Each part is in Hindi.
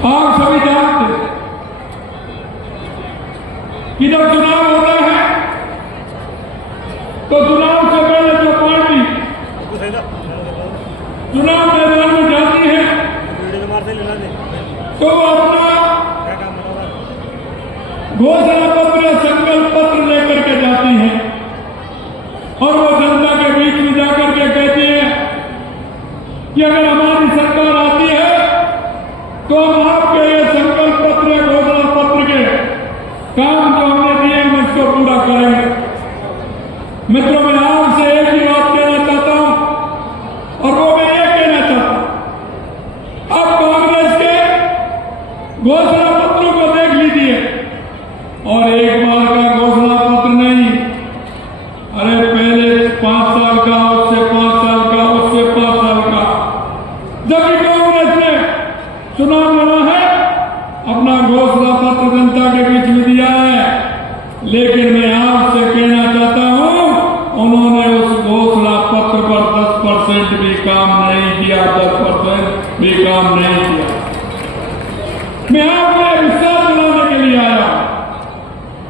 आप सभी जानते हैं कि जब चुनाव होता है तो चुनाव से पहले जो पार्टी चुनाव मैदान में जाती है तो वो अपना घोषणा पत्र या संकल्प पत्र लेकर के जाती है और वो जनता के बीच में जाकर के कहती है कि अगर हमारी सरकार आती है तो हम आपके ये संकल्प पत्र या घोषणा पत्र के काम जो हमने दिए हम इसको पूरा करेंगे। मित्रों, मैं आपसे एक ही बात कहना चाहता हूं और वो मैं ये कहना चाहता हूं, अब कांग्रेस के घोषणा पत्रों को देख लीजिए और एक बार का घोषणा पत्र नहीं, अरे पहले 5 साल का, उससे 5 साल का, उससे 5 साल का, जब भी कांग्रेस ने चुनाव लड़ा है अपना घोषणा पत्र जनता के बीच में दिया है। लेकिन मैं आपसे कहना चाहता हूं, उन्होंने उस घोषणा पत्र पर 10% भी काम नहीं किया, 10% भी काम नहीं किया। मैं आपको विश्वास दिलाने के लिए आया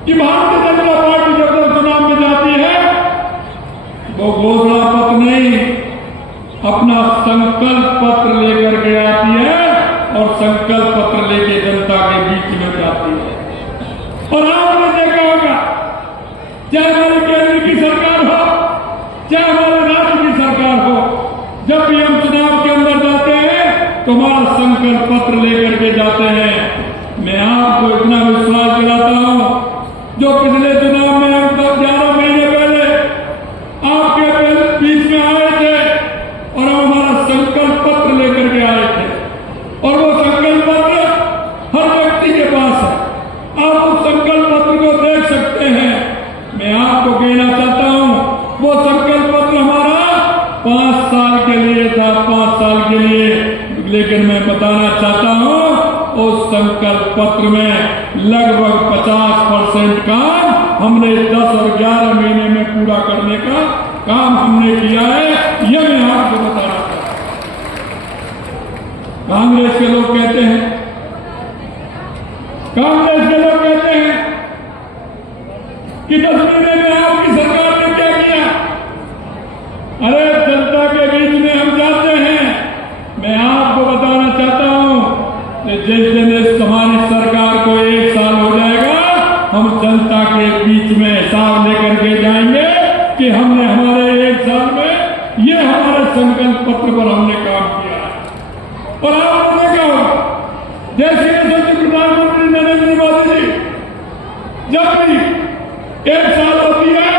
कि भारतीय जनता पार्टी जब चुनाव में जाती है वो घोषणा पत्र नहीं, अपना संकल्प पत्र लेकर के आती है और संकल्प पत्र लेके जनता के बीच में जाती है। और आपने देखा होगा, चाहे हमारे केंद्र की सरकार हो, चाहे हमारे राज्य की सरकार हो, जब भी हम चुनाव के अंदर जाते हैं तो हमारा संकल्प पत्र लेकर के जाते हैं। मैं आपको इतना विश्वास दिलाता हूं, जो पिछले चुनाव में हम 11 महीने पहले आपके बीच में आए थे और हम हमारा संकल्प पत्र लेकर के आए थे और वो संकल्प पत्र हर व्यक्ति के पास है, आप उस संकल्प पत्र को देख सकते हैं। मैं आपको कहना चाहता हूं, वो संकल्प पत्र हमारा 5 साल के लिए था, 5 साल के लिए। लेकिन मैं बताना चाहता हूं, उस संकल्प पत्र में लगभग 50% काम हमने 10 और 11 महीने में पूरा करने का काम हमने किया है, यह मैं आपको बताना चाहता हूं। कांग्रेस के लोग कहते हैं, कांग्रेस के लोग कहते हैं कि 10 महीने में आपकी सरकार ने क्या किया। अरे जनता के बीच में हम जाते हैं। मैं आपको बताना चाहता हूं कि जिस दिन इस हमारी सरकार को 1 साल हो जाएगा, हम जनता के बीच में हिसाब लेकर के जाएंगे कि हमने हमारे 1 साल में ये हमारे संकल्प पत्र पर हमने काम किया है। और आपने देखा होगा, जैसे प्रधानमंत्री नरेंद्र मोदी जी जब भी 1 साल होती है,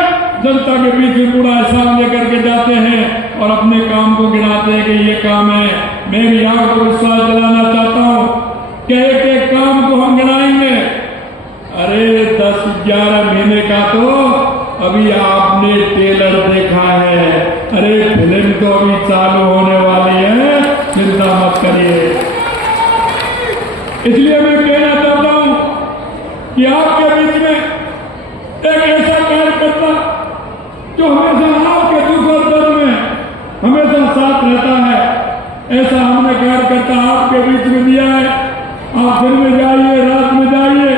जनता के बीच में पूरा हिसाब लेकर के जाते हैं और अपने काम को गिनाते हैं कि ये काम है। मैं भी आपको विश्वास दिलाना चाहता हूं कि एक काम को हम गिनाएंगे। अरे 10-11 महीने का तो अभी आपने ट्रेलर देखा है, अरे फिल्म तो अभी चालू होने वाली है, चिंता मत करिए। इसलिए मैं कहना चाहता हूं कि आपके बीच में एक ऐसा कार्यकर्ता जो हमेशा आपके दुख और दर्द में हमेशा साथ रहता है, ऐसा हमने कार्यकर्ता आपके बीच में दिया है। आप दिन में जाइए, रात में जाइए,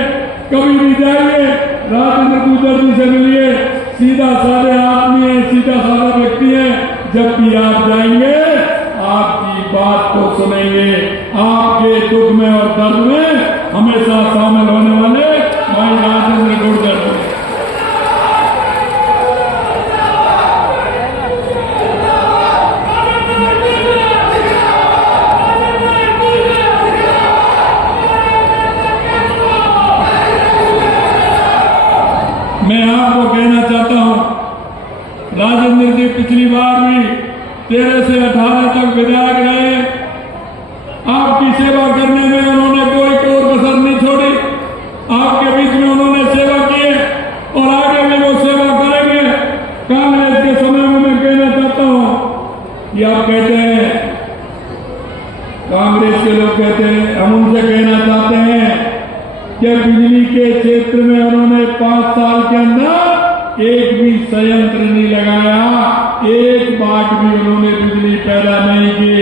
कभी भी जाइए, राजेंद्र गुर्जर जी से मिलिए, सीधा साधे आदमी है, सीधा साधा व्यक्ति है। जब भी आप जाएंगे आपकी बात को सुनेंगे, आपके दुख में और दर्द में हमेशा शामिल होने वाले भाई राजेंद्र गुर्जर हैं। मैं आपको कहना चाहता हूं, राजेंद्र जी पिछली बार भी 13 से 18 तक विधायक रहे। आपकी सेवा करने में उन्होंने कोई कसर नहीं छोड़ी। आपके बीच में उन्होंने सेवा की और आगे भी वो सेवा करेंगे। कांग्रेस के समय में मैं कहना चाहता हूं कि आप कहते हैं, कांग्रेस के लोग कहते हैं, हम उनसे कहना चाहते हैं कि बिजली के क्षेत्र में उन्होंने 5 साल के अंदर एक भी संयंत्र नहीं लगाया, एक बार भी उन्होंने बिजली पैदा नहीं की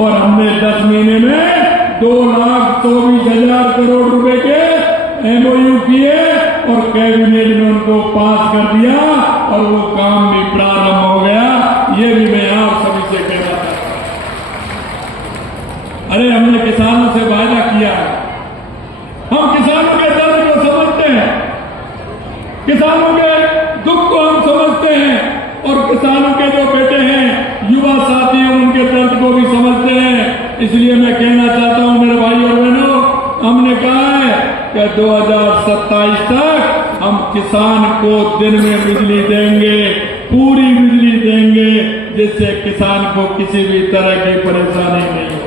और हमने 10 महीने में 2,24,000 करोड़ रुपए के एमओयू किए और कैबिनेट ने उनको पास कर दिया और वो काम भी प्रारंभ हो गया। ये भी मैं आप सभी से कहना चाहता हूं। अरे हमने किसानों से वायदा किया है, हम किसानों के दर्द को समझते हैं, किसानों के दुख को हम समझते हैं और किसानों के जो बेटे हैं, युवा साथी हैं, उनके दर्द को भी समझते हैं। इसलिए मैं कहना चाहता हूं मेरे भाई और बहनों, हमने कहा है कि 2027 तक हम किसान को दिन में बिजली देंगे, पूरी बिजली देंगे, जिससे किसान को किसी भी तरह की परेशानी नहीं हो।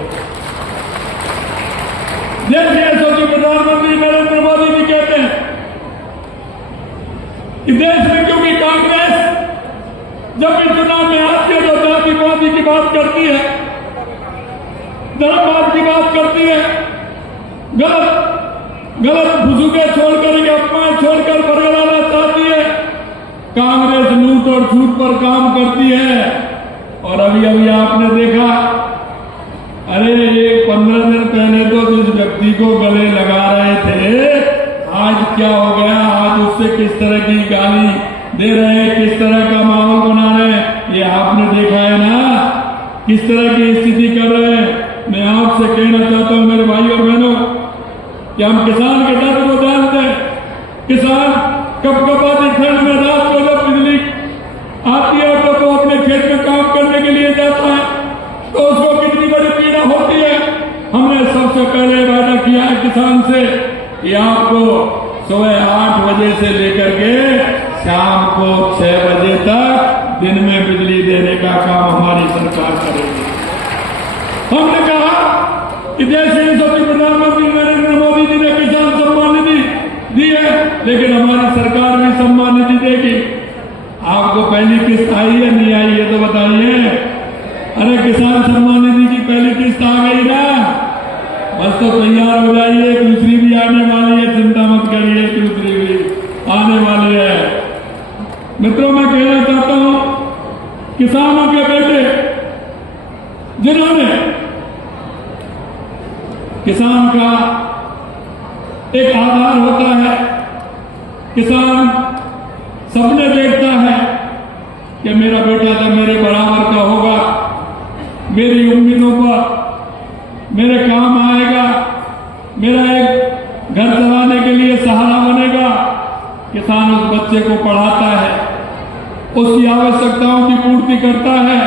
जैसे यशस्वी प्रधानमंत्री नरेंद्र मोदी जी कहते हैं कि देश में क्योंकि कांग्रेस जब भी चुनाव में आती है तो जातिवादी की बात करती है, धर्मवाद की बात करती है, गलत भुजुगे छोड़कर, अपमान छोड़कर बरगलाना चाहती है। कांग्रेस लूट और झूठ पर काम करती है। और अभी अभी आपने देखा, अरे ये 15 दिन पहले तो जिस व्यक्ति को गले लगा रहे थे, आज क्या हो गया? आज उससे किस तरह की गाली दे रहे हैं, किस तरह का माहौल बना रहे हैं, ये आपने देखा है ना, किस तरह की स्थिति कर रहे हैं। मैं आपसे कहना चाहता हूं मेरे भाई और बहनों कि हम किसान के दर्द को जानते हैं। किसान कपकपाती ठंड में रात को जब बिजली आती है तो अपने खेत में काम करने के लिए जाता है तो उसको कितनी बड़ी पीड़ा होती है। हमने सबसे पहले वादा किया है किसान से कि आपको सुबह 8 बजे से लेकर के शाम को 6 बजे तक दिन में बिजली देने का काम हमारी सरकार करेगी। हमने कहा कि जैसे यशस्वी प्रधानमंत्री नरेंद्र मोदी जी ने किसान सम्मान निधि दी है, लेकिन हमारी सरकार भी सम्मान निधि देगी। आपको पहली किस्त आई है, नहीं आई है तो बताइए। अरे किसान सम्मान निधि की पहली किस्त आ गई ना, बस तो तैयार हो जाइए, दूसरी भी आने वाली है, चिंता मत करिए, दूसरी भी आने वाली है। मित्रों, मैं कहना चाहता हूं किसानों के बेटे जिन्होंने किसान का एक आधार होता है, किसान सपने देखता है कि मेरा बेटा तो मेरे बराबर का होगा, मेरी उम्मीदों पर मेरे काम आएगा, मेरा एक घर चलाने के लिए सहारा बनेगा। किसान उस बच्चे को पढ़ाता है, उसकी आवश्यकताओं की पूर्ति करता है।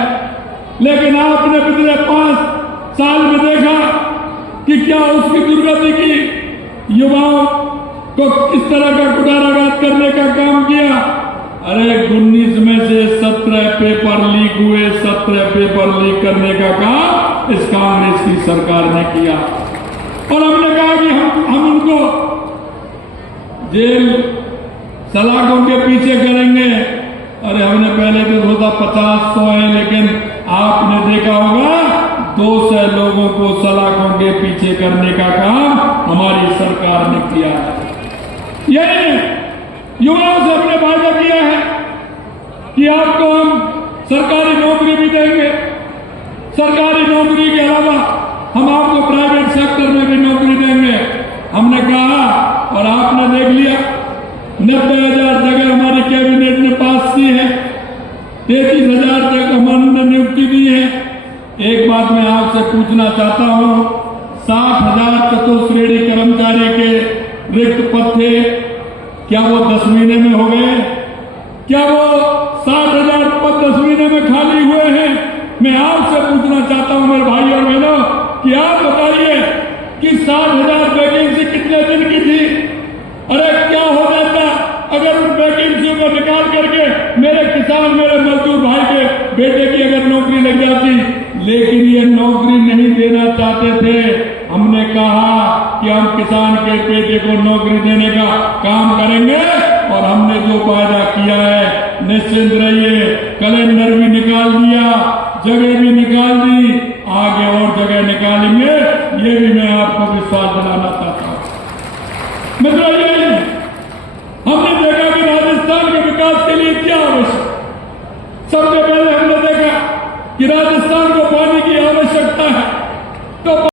लेकिन आपने पिछले 5 साल में देखा कि क्या उसकी दुर्गति की, युवाओं को किस तरह का कुटाराघात करने का काम किया। अरे 19 में से 17 पेपर लीक हुए, 17 पेपर लीक करने का काम इस कांग्रेस की सरकार ने किया। और हमने कहा कि हम उनको जेल सलाखों के पीछे करेंगे। अरे हमने पहले तो सोचा 50-100 है, लेकिन आपने देखा होगा 200 लोगों को सलाखों के पीछे करने का काम हमारी सरकार ने किया है। यही युवाओं से हमने वादा किया है कि आपको हम सरकारी नौकरी भी देंगे। सरकारी नौकरी के अलावा हम आपको प्राइवेट सेक्टर में भी नौकरी देंगे। हमने कहा और आपने देख लिया, 90,000 जगह हमारी कैबिनेट ने पास की है, 33,000 तक हमने नियुक्ति दी है। एक बात मैं आपसे पूछना चाहता हूं, 60,000 चतुर्श्रेणी कर्मचारी के रिक्त पद थे, क्या वो 10 महीने में हो गए? क्या वो 60,000 पद 10 महीने में खाली हुए हैं? मैं आपसे पूछना चाहता हूं मेरे भाई और बहनों कि आप बताइए कि 60,000 वैकेंसी कितने दिन की थी? अरे क्या हो जाता अगर उन वैकेंसियों को निकाल करके मेरे किसान, मेरे मजदूर भाई के बेटे की अगर नौकरी लग जाती। लेकिन ये नौकरी नहीं देना चाहते थे। हमने कहा कि हम किसान के बेटे को नौकरी देने का काम करेंगे और हमने जो वादा किया है निश्चिंत रहिए, कैलेंडर भी निकाल दिया, जगह भी निकाल दी, आगे और जगह निकालेंगे। ये भी मैं आपको विश्वास दिलाना चाहता हूं।